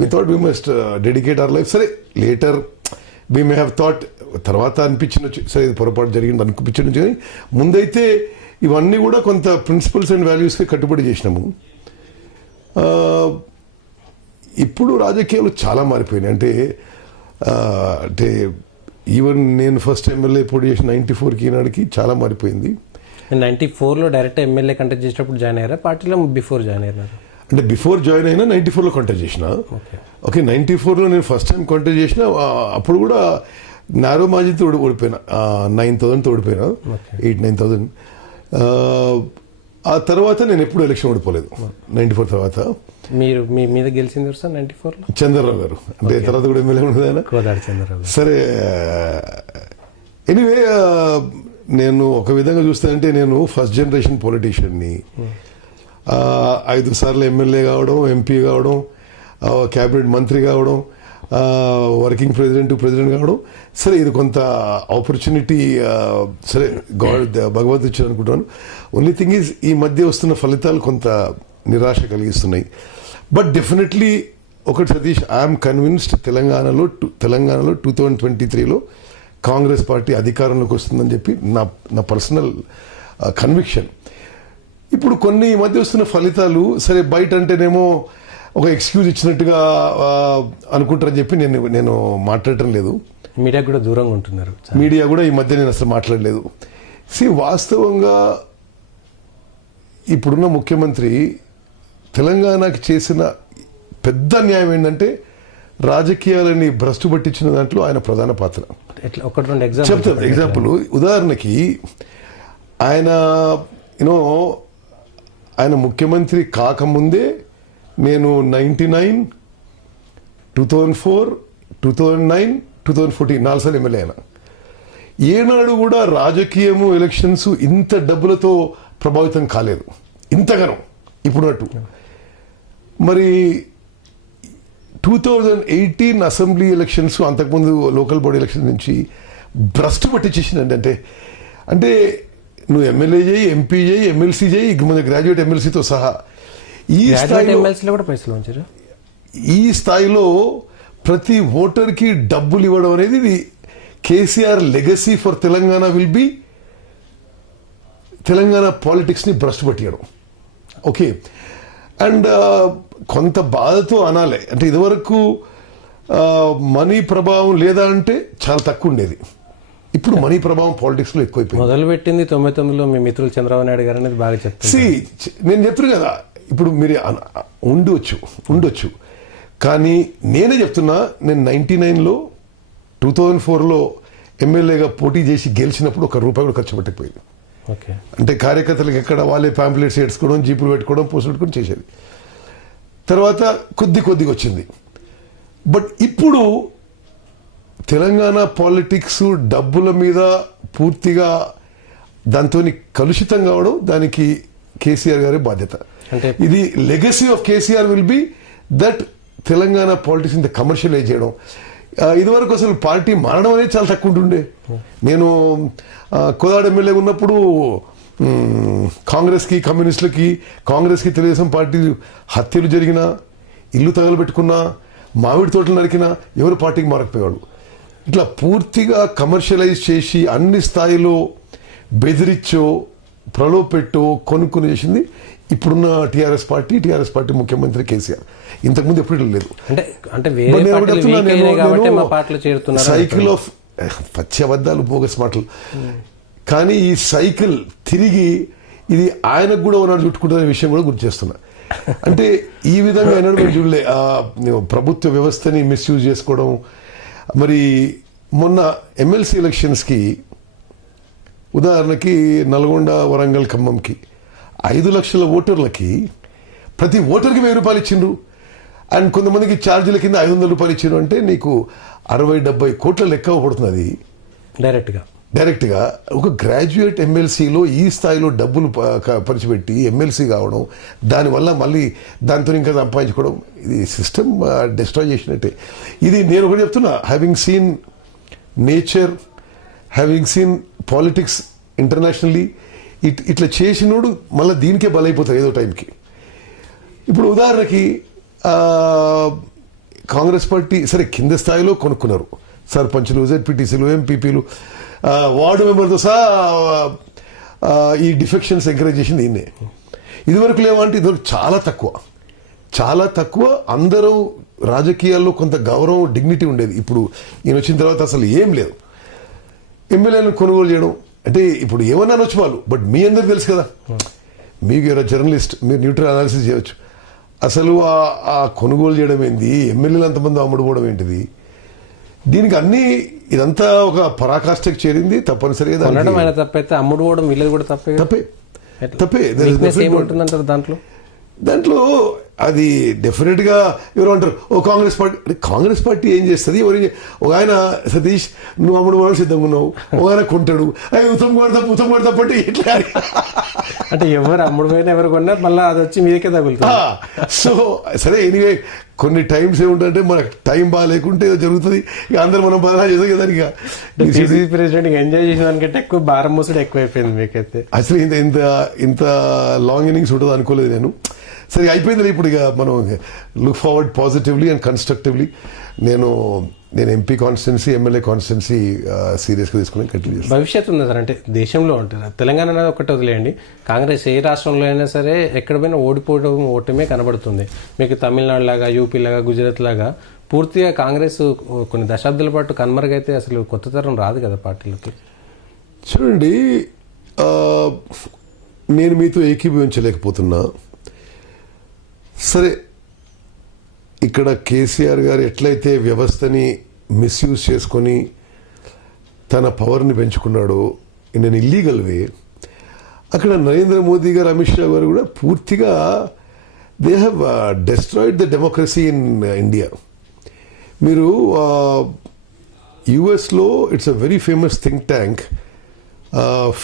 We thought we must dedicate our life. సరే, later we may have thought, తర్వాత అనిపించవచ్చు సరే ఇది పొరపాటు జరిగింది అనిపించవచ్చు, కానీ ముందైతే ఇవన్నీ కూడా కొంత ప్రిన్సిపల్స్ అండ్ వాల్యూస్కి కట్టుబడి చేసినాము. ఇప్పుడు రాజకీయాలు చాలా మారిపోయినాయి. అంటే ఈవెన్ నేను ఫస్ట్ ఎమ్మెల్యే పోటీ చేసిన 94కి ఈనాడికి చాలా మారిపోయింది. 94లో డైరెక్ట్ ఎమ్మెల్యే కంటెస్ట్ చేసేటప్పుడు జాయిన్ అయ్యారా, పార్టీలో బిఫోర్ జాయిన్ అయ్యారు? అంటే బిఫోర్ జాయిన్ అయినా 94లో కంటెస్ట్ చేసిన. ఓకే, 94లో నేను ఫస్ట్ టైం కంటెస్ట్ చేసిన. అప్పుడు కూడా నారో మాజితో ఓడిపోయినా, 9,000తో ఓడిపోయినా, 8,000-9,000. ఆ తర్వాత నేను ఎప్పుడు ఎలక్షన్ ఓడిపోలేదు 94 తర్వాత. మీరు మీ మీద గెలిచింది సార్ 94లో? చంద్రరావు గారు, అంటే తర్వాత కూడా ఎమ్మెల్యే ఉండదు ఆయన. కోదాడ చంద్రరావు. సరే, ఎనీవే నేను ఒక విధంగా చూస్తానంటే నేను ఫస్ట్ జనరేషన్ పొలిటీషియన్ని. 5 సార్లు ఎమ్మెల్యే కావడం, ఎంపీ కావడం, క్యాబినెట్ మంత్రి కావడం, వర్కింగ్ ప్రెసిడెంట్ కావడం. సరే, ఇది కొంత ఆపర్చునిటీ, సరే భగవంతు ఇచ్చారు అనుకుంటాను. ఓన్లీ థింగ్ ఈజ్ ఈ మధ్య వస్తున్న ఫలితాలు కొంత నిరాశ కలిగిస్తున్నాయి. బట్ డెఫినెట్లీ ఒకటి సతీష్, ఐఎమ్ కన్విన్స్డ్ తెలంగాణలో 2023లో కాంగ్రెస్ పార్టీ అధికారంలోకి వస్తుందని చెప్పి నా పర్సనల్ కన్విక్షన్. ఇప్పుడు కొన్ని ఈ మధ్య వస్తున్న ఫలితాలు సరే బయట అంటేనేమో ఒక ఎక్స్క్యూజ్ ఇచ్చినట్టుగా అనుకుంటారని చెప్పి నేను మాట్లాడటం లేదు. మీడియా కూడా దూరంగా ఉంటున్నారు. మీడియా కూడా ఈ మధ్య నేను అసలు మాట్లాడలేదు. వాస్తవంగా ఇప్పుడున్న ముఖ్యమంత్రి తెలంగాణకి చేసిన పెద్ద అన్యాయం ఏంటంటే రాజకీయాలని భ్రష్టు పట్టించిన దాంట్లో ఆయన ప్రధాన పాత్ర. చెప్తాను ఎగ్జాంపుల్. ఉదాహరణకి ఆయన ముఖ్యమంత్రి కాకముందే నేను 99, 2004, 2009, 2014 4 సార్లు ఎమ్మెల్యే అయినా. ఏనాడు కూడా రాజకీయము ఎలక్షన్స్ ఇంత డబ్బులతో ప్రభావితం కాలేదు ఇంతగానో ఇప్పుడున్నట్టు. మరి 2018 అసెంబ్లీ ఎలక్షన్స్, అంతకుముందు లోకల్ బాడీ ఎలక్షన్ నుంచి భ్రష్టు పట్టించేసిందండి. అంటే నువ్వు ఎమ్మెల్యే చేయి, ఎంపీ చేయి, ఎమ్మెల్సీ చేయి, మన గ్రాడ్యుయేట్ ఎమ్మెల్సీతో సహా ఈ స్థాయిలో ప్రతి ఓటర్కి డబ్బులు ఇవ్వడం అనేది ఇది KCR legacy for Telangana will be Telangana పాలిటిక్స్ని భ్రష్టు పట్టియడం. ఓకే, అండ్ కొంత బాధతో అనాలి. అంటే ఇదివరకు మనీ ప్రభావం లేదా అంటే చాలా తక్కువ ఉండేది. ఇప్పుడు మనీ ప్రభావం పాలిటిక్స్లో ఎక్కువైపోయింది. మొదలుపెట్టింది 99లో మీ మిత్రులు చంద్రబాబు నాయుడు గారు అనేది బాగా చెప్తారు. నేను చెప్తున్నా కదా, ఇప్పుడు మీరు ఉండొచ్చు, కానీ నేనే చెప్తున్నా, నేను 99లో 2004లో ఎమ్మెల్యేగా పోటీ చేసి గెలిచినప్పుడు ₹1 కూడా ఖర్చు పెట్టకపోయింది. అంటే కార్యకర్తలకు ఎక్కడ వాళ్ళే ప్యాంప్లెట్స్ ఏడ్చుకోవడం, జీపులు పెట్టుకోవడం, పోస్టులు పెట్టుకోవడం చేసేది. తర్వాత కొద్దిగా వచ్చింది. బట్ ఇప్పుడు తెలంగాణ పాలిటిక్స్ డబ్బుల మీద పూర్తిగా దాంతో కలుషితం కావడం, దానికి కేసీఆర్ గారి బాధ్యత. ఇది legacy of KCR will be that Telangana politics ఇంత కమర్షియలైజ్ చేయడం. ఇదివరకు అసలు పార్టీ మారడం అనేది చాలా తక్కువ ఉంటుండే. నేను కోదాడ ఎమ్మెల్యే ఉన్నప్పుడు కాంగ్రెస్కి, కమ్యూనిస్టులకి, కాంగ్రెస్కి తెలుగుదేశం పార్టీ హత్యలు జరిగినా, ఇల్లు తగలబెట్టుకున్నా, మామిడి తోటలు నరికినా ఎవరు పార్టీకి మారకపోయేవాళ్ళు. ఇట్లా పూర్తిగా కమర్షియలైజ్ చేసి అన్ని స్థాయిలో బెదిరించో, ప్రలోభపెట్టో కొనుక్కొని చేసింది ఇప్పుడున్న టీఆర్ఎస్ పార్టీ ముఖ్యమంత్రి కేసీఆర్. ఇంతకుముందు ఎప్పుడు లేదు. సైకిల్ ఆఫ్ పచ్చి అబద్ధాలు, బోగస్ మాటలు. కానీ ఈ సైకిల్ తిరిగి ఇది ఆయనకు కూడా ఉన్నాడు చుట్టుకుంటున్న విషయం కూడా గుర్తు చేస్తున్నా. అంటే ఈ విధంగా ఎన్నడూ మేము చూడలే. ప్రభుత్వ వ్యవస్థని మిస్యూజ్ చేసుకోవడం. మరి మొన్న ఎమ్మెల్సీ ఎలక్షన్స్కి ఉదాహరణకి నల్గొండ, వరంగల్, ఖమ్మంకి 5 లక్షల ఓటర్లకి ప్రతి ఓటర్కి ₹1000 ఇచ్చిండ్రు. అండ్ కొంతమందికి ఛార్జీల కింద 500 రూపాయలు ఇచ్చారు అంటే నీకు 60-70 కోట్ల లెక్క పడుతుంది. అది డైరెక్ట్గా ఒక గ్రాడ్యుయేట్ ఎమ్మెల్సీలో ఈ స్థాయిలో డబ్బులు పంచిపెట్టి ఎమ్మెల్సీ కావడం, దానివల్ల మళ్ళీ దాంతో ఇంకా సంపాదించుకోవడం, ఇది సిస్టమ్ డిస్ట్రాయ్ చేసినట్టే. ఇది నేను ఒకటి చెప్తున్నా, having seen nature, having seen politics internationally, ఇట్లా చేసినోడు మళ్ళీ దీనికే బలైపోతారు ఏదో టైంకి. ఇప్పుడు ఉదాహరణకి కాంగ్రెస్ పార్టీ సరే కింద స్థాయిలో కొనుక్కున్నారు, సర్పంచ్లు, జెడ్పీటీసీలు, ఎంపీపీలు, వార్డు మెంబర్తో సహా ఈ డిఫెక్షన్స్ ఎంకరేజ్ చేసింది ఈయనే. ఇదివరకు లేవంటే ఇదివరకు చాలా తక్కువ. అందరూ రాజకీయాల్లో కొంత గౌరవం, డిగ్నిటీ ఉండేది. ఇప్పుడు ఈయన వచ్చిన తర్వాత అసలు ఏం లేదు. ఎమ్మెల్యేలను కొనుగోలు చేయడం అంటే ఇప్పుడు ఏమన్నా అనొచ్చు వాళ్ళు, బట్ మీ అందరికి తెలుసు కదా, మీకు ఎవరో జర్నలిస్ట్, మీరు న్యూట్రల్ అనాలిసిస్ చేయవచ్చు. అసలు ఆ కొనుగోలు చేయడం ఏంది, ఎమ్మెల్యేలు అంతమంది అమ్ముడుపోవడం ఏంటిది, దీనికి అన్ని ఇదంతా ఒక పరాకాష్ఠకు చేరింది. తప్పనిసరిగా తప్పైతే అమ్ముడుపోవడం వీళ్ళది కూడా తప్పే. దాంట్లో అది డెఫినెట్ గా ఎవరు అంటారు, కాంగ్రెస్ పార్టీ ఏం చేస్తుంది, ఒక ఆయన సతీష్ నువ్వు అమ్ముడు వాళ్ళు సిద్ధంగా ఉన్నావు, ఒక ఆయన కొంటాడు, ఉత్తమ్ కుమార్ తప్పంటే ఎట్లా అంటే ఎవరు అమ్ముడు పోయినా ఎవరు కొన్నారు మళ్ళీ అది వచ్చి మీదకే తగులుతుంది. సో సరే, ఎనీవే కొన్ని టైమ్స్ ఏముంటుందంటే మనకు టైం బాగాలేకుంటే జరుగుతుంది, ఇక అందరూ మనం బదనా చేసాం కదా. ఇక ప్రెసిడెంట్ ఎంజాయ్ చేసిన దానికంటే ఎక్కువ భారం మోసుడు ఎక్కువైపోయింది మీకైతే. అసలు ఇంత లాంగ్ ఇన్నింగ్స్ ఉంటుంది అనుకోలేదు నేను. సరే అయిపోయింది ఇప్పుడు, ఇక మనం look forward positively and constructively. నేను ఎంపీ కాన్స్టిట్యున్సీ, ఎమ్మెల్యే కాన్స్టిట్యున్సీ సీరియస్గా తీసుకుని కంటిన్యూ చేస్తాను. భవిష్యత్తు ఉంది సార్, అంటే దేశంలో ఉంటుంది, తెలంగాణ అనేది ఒకటి వదిలేయండి, కాంగ్రెస్ ఏ రాష్ట్రంలో అయినా సరే ఎక్కడ పోయినా ఓటమే కనబడుతుంది. మీకు తమిళనాడు లాగా, యూపీ లాగా, గుజరాత్ లాగా పూర్తిగా కాంగ్రెస్ కొన్ని దశాబ్దాల పాటు కనుమరుగైతే అసలు కొత్త తరం రాదు కదా పార్టీలకి. చూడండి, నేను మీతో ఏకీభవించలేకపోతున్నా. సరే, ఇక్కడ కేసీఆర్ గారు ఎట్లయితే వ్యవస్థని మిస్యూజ్ చేసుకొని తన పవర్ని పెంచుకున్నాడో ఇన్ అన్ ఇల్లీగల్ వే, అక్కడ నరేంద్ర మోదీ గారు, అమిత్ షా గారు కూడా పూర్తిగా they have destroyed the democracy in India. మీరు యుఎస్లో it's a very famous think tank,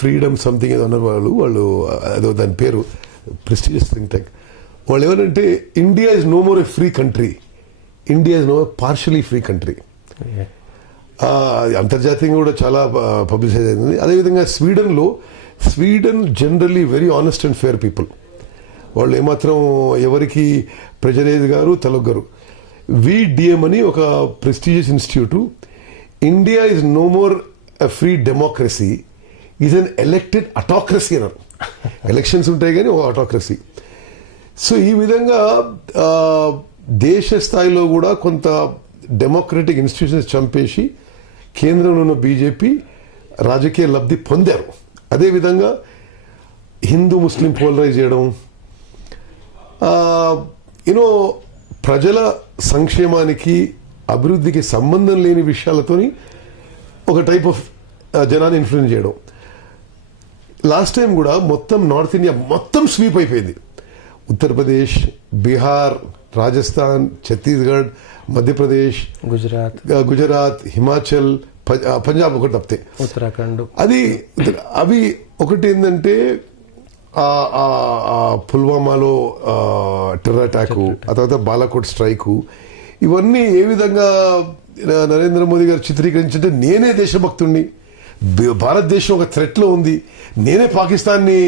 freedom something ఏదో అన్నారు వాళ్ళు అదో దాని పేరు, ప్రెస్టీజియస్ థింక్ ట్యాంక్. వాళ్ళు ఏమనంటే India is no more a free country, India is no partially free country. అంతర్జాతీయంగా కూడా చాలా పబ్లిసైజ్ అయింది. అదేవిధంగా Sweden generally very honest and fair people. వాళ్ళు ఏమాత్రం ఎవరికి ప్రెజరైజ్ గారు, తలొగ్గరు. విడిఎం అని ఒక prestigious institute, India is no more a free democracy, is an elected autocracy అన్నారు. ఎలక్షన్స్ ఉంటాయి కానీ ఓ అటాక్రసీ. సో ఈ విధంగా దేశ స్థాయిలో కూడా కొంత డెమోక్రటిక్ ఇన్స్టిట్యూషన్స్ చంపేసి కేంద్రంలో ఉన్న బీజేపీ రాజకీయ లబ్ధి పొందారు. అదేవిధంగా హిందూ ముస్లిం పోలరైజ్ చేయడం, యూనో ప్రజల సంక్షేమానికి అభివృద్ధికి సంబంధం లేని విషయాలతోని ఒక టైప్ ఆఫ్ జనాన్ని ఇన్ఫ్లుయెన్స్ చేయడం. లాస్ట్ టైం కూడా మొత్తం నార్త్ ఇండియా మొత్తం స్వీప్ అయిపోయింది. ఉత్తరప్రదేశ్, బీహార్, రాజస్థాన్, ఛత్తీస్గఢ్, మధ్యప్రదేశ్, గుజరాత్, హిమాచల్, పంజాబ్ ఒకటి తప్పితే ఉత్తరాఖండ్. అవి ఒకటి ఏంటంటే పుల్వామాలో టెర్రర్ అటాక్, ఆ తర్వాత బాలాకోట్ స్ట్రైకు, ఇవన్నీ ఏ విధంగా నరేంద్ర మోదీ గారు చిత్రీకరించంటే నేనే దేశభక్తుడిని, భారతదేశం ఒక థ్రెట్ లో ఉంది, నేనే పాకిస్తాన్ని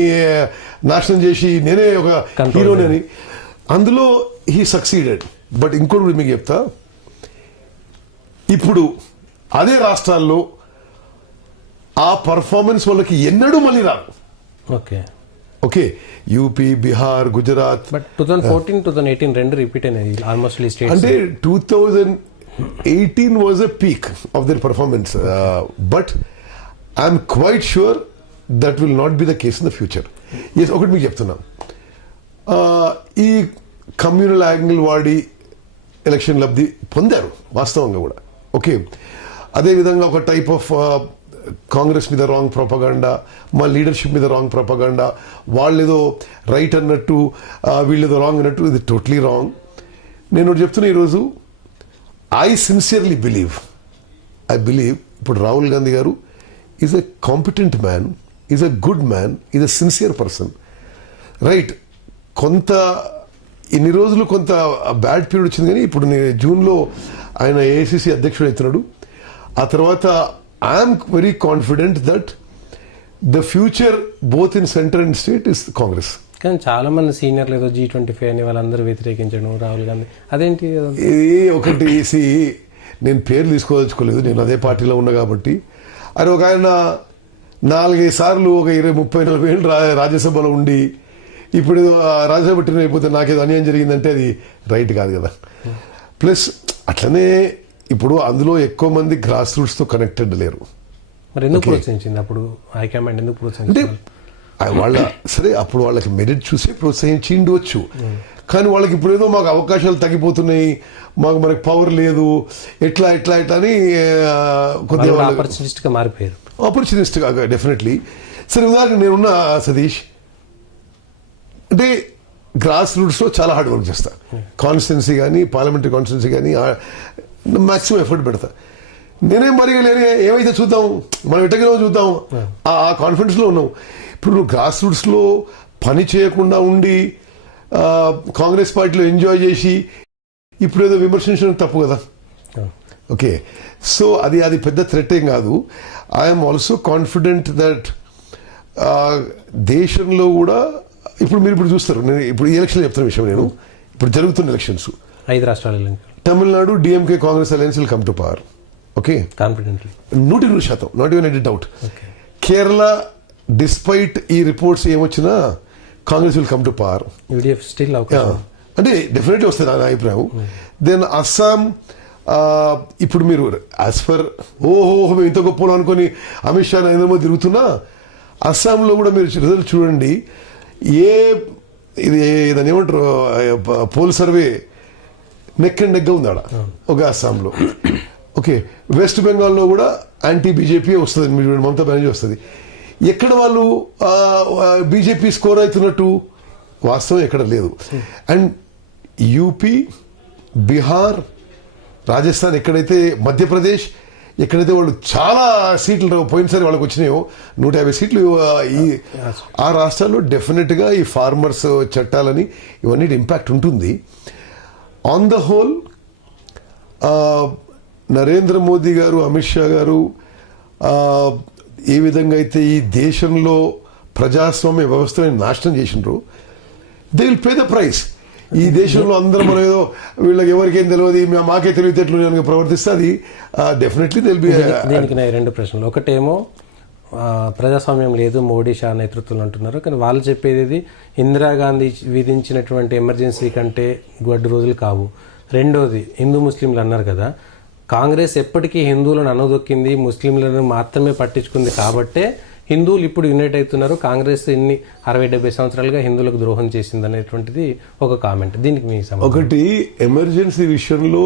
నాశనం చేసి నేనే ఒక హీరోని అని, అందులో హీ సక్సీడెడ్. బట్ ఇంకోటి మీకు చెప్తా, ఇప్పుడు అదే రాష్ట్రాల్లో ఆ పర్ఫార్మెన్స్ వాళ్ళకి ఎన్నడూ మళ్ళీ రాదు. Okay, UP, Bihar, Gujarat. But 2014-2018 రెండు రిపీట్ అయినాయి ఆల్మోస్ట్. అంటే 2018 was a peak of their performance, but I'm quite sure that will not be the case in the future. ఒకటి మీకు చెప్తున్నా, ఈ కమ్యూనల్ యాంగిల్ వాడి ఎలక్షన్ లబ్ధి పొందారు వాస్తవంగా కూడా. ఓకే, అదేవిధంగా ఒక టైప్ ఆఫ్ కాంగ్రెస్ మీద రాంగ్ ప్రొపగండా, మా లీడర్షిప్ మీద రాంగ్ ప్రొపగండా, వాళ్ళేదో రైట్ అన్నట్టు వీళ్ళేదో రాంగ్ అన్నట్టు, ఇది టోటలీ రాంగ్. నేను ఒకటి చెప్తున్నా ఈరోజు, ఐ సిన్సియర్లీ బిలీవ్ ఇప్పుడు రాహుల్ గాంధీ గారు is a competent man, is a good man, is a sincere person, right. కొంత ఇన్ని రోజులు కొంత బ్యాడ్ పీరియడ్ వచ్చింది, కానీ ఇప్పుడు నేను జూన్లో ఆయన ఏఐసిసి అధ్యక్షుడు అవుతున్నాడు. ఆ తర్వాత I'm very confident that the future both in centre and state is Congress. కానీ చాలా మంది సీనియర్లు ఏదో G25 అని వాళ్ళందరూ వ్యతిరేకించడం రాహుల్ గాంధీ, అదేంటి? ఇది ఒకటి నేను పేరు తీసుకోదలుచుకోలేదు, నేను అదే పార్టీలో ఉన్నా కాబట్టి. అది ఒక ఆయన 4-5 సార్లు ఒక 20-30-40 ఏళ్ళు రాజ్యసభలో ఉండి ఇప్పుడు రాజ్యసభ ట్రైన్ అయిపోతే నాకేదో అన్యాయం జరిగిందంటే అది రైట్ కాదు కదా. ప్లస్ అట్లనే ఇప్పుడు అందులో ఎక్కువ మంది గ్రాస్ రూట్స్తో కనెక్టెడ్ లేరు. మరి ఎందుకు ప్రోత్సహించింది అప్పుడు హైకమాండ్? ఎందుకు ప్రోత్సహించింది అంటే వాళ్ళ సరే అప్పుడు వాళ్ళకి మెరిట్ చూసి ప్రోత్సహించి ఉండవచ్చు, కానీ వాళ్ళకి ఇప్పుడు ఏదో మాకు అవకాశాలు తగ్గిపోతున్నాయి, మనకి పవర్ లేదు, ఎట్లా అని కొద్దిగా ఆపర్చునిస్ట్గా మారిపోయారు. ఆపర్చునిస్ట్గా డెఫినెట్లీ. సరే ఉదాహరణ నేనున్నా సతీష్, అంటే గ్రాస్ రూట్స్లో చాలా హార్డ్ వర్క్ చేస్తా, కాన్స్టిట్యున్సీ కానీ పార్లమెంటరీ కాన్స్టిట్యున్సీ కానీ మ్యాక్సిమం ఎఫర్ట్ పెడతా. నేనేం మరి ఏమైతే చూద్దాం, మనం ఎట్టగలమో చూద్దాం, ఆ కాన్ఫిడెన్స్లో ఉన్నాం. ఇప్పుడు నువ్వు గ్రాస్ రూట్స్లో పని చేయకుండా ఉండి కాంగ్రెస్ పార్టీలో ఎంజాయ్ చేసి ఇప్పుడు ఏదో విమర్శించడం తప్పు కదా. ఓకే, సో అది పెద్ద థ్రెట్ ఏం కాదు. ఐఎమ్ ఆల్సో కాన్ఫిడెంట్ దట్ దేశంలో కూడా ఇప్పుడు మీరు చూస్తారు, నేను ఇప్పుడు ఈ ఎలక్షన్ చెప్తున్న విషయం, నేను ఇప్పుడు జరుగుతున్న ఎలక్షన్స్ 5 రాష్ట్రాలు, Tamil Nadu DMK Congress alliance will come to power. Okay, confidently 100%, not even any doubt. Kerala despite ఈ రిపోర్ట్స్ ఏమొచ్చినా Congress will come to power. Still అంటే డెఫినెట్లీ వస్తుంది నా అభిప్రాయం. దెన్ అస్సాం, ఇప్పుడు మీరు యాజ్ ఫర్ మేము ఇంత గొప్పలు అనుకొని అమిత్ షా నరేంద్ర మోదీ తిరుగుతున్నా, అస్సాంలో కూడా మీరు రిజల్ట్ చూడండి. దాన్ని ఏమంటారు, పోల్ సర్వే నెక్ అండ్ నెగ్గా ఉంది ఆడ ఒక అస్సాంలో. ఓకే, వెస్ట్ బెంగాల్లో కూడా యాంటీ బీజేపీ వస్తుంది, మీరు మమతా బెనర్జీ వస్తుంది. ఎక్కడ వాళ్ళు బీజేపీ స్కోర్ అవుతున్నట్టు వాస్తవం ఎక్కడ లేదు. అండ్ యూపీ, బీహార్, రాజస్థాన్, ఎక్కడైతే మధ్యప్రదేశ్, ఎక్కడైతే వాళ్ళు చాలా సీట్లు పోయినసారి వాళ్ళకి వచ్చినాయో 150 సీట్లు, ఆ రాష్ట్రాల్లో డెఫినెట్గా ఈ ఫార్మర్స్ చట్టాలని ఇవన్నీ ఇంపాక్ట్ ఉంటుంది. On the whole Narendra Modi గారు, అమిత్ షా గారు ఏ విధంగా అయితే ఈ దేశంలో ప్రజాస్వామ్య వ్యవస్థని నాశనం చేసినారు, they will pay the price. ఈ దేశంలో అందరూ మనం ఏదో వీళ్ళకి ఎవరికేం తెలియదు, మాకే తెలివితేటలు ప్రవర్తిస్తే అది డెఫినెట్లీ తెలిపి. దీనికి 2 ప్రశ్నలు. ఒకటేమో ప్రజాస్వామ్యం లేదు మోడీ షా నేతృత్వంలో అంటున్నారు, కానీ వాళ్ళు చెప్పేది ఇందిరాగాంధీ విధించినటువంటి ఎమర్జెన్సీ కంటే గడ్డు రోజులు కావు. రెండోది, హిందూ ముస్లింలు అన్నారు కదా, కాంగ్రెస్ ఎప్పటికీ హిందువులను అనదొక్కింది, ముస్లింలను మాత్రమే పట్టించుకుంది కాబట్టే హిందువులు ఇప్పుడు యునైట్ అవుతున్నారు. కాంగ్రెస్ 60-70 సంవత్సరాలుగా హిందువులకు ద్రోహం చేసింది అనేటువంటిది ఒక కామెంట్. దీనికి మీ ఒకటి, ఎమర్జెన్సీ విషయంలో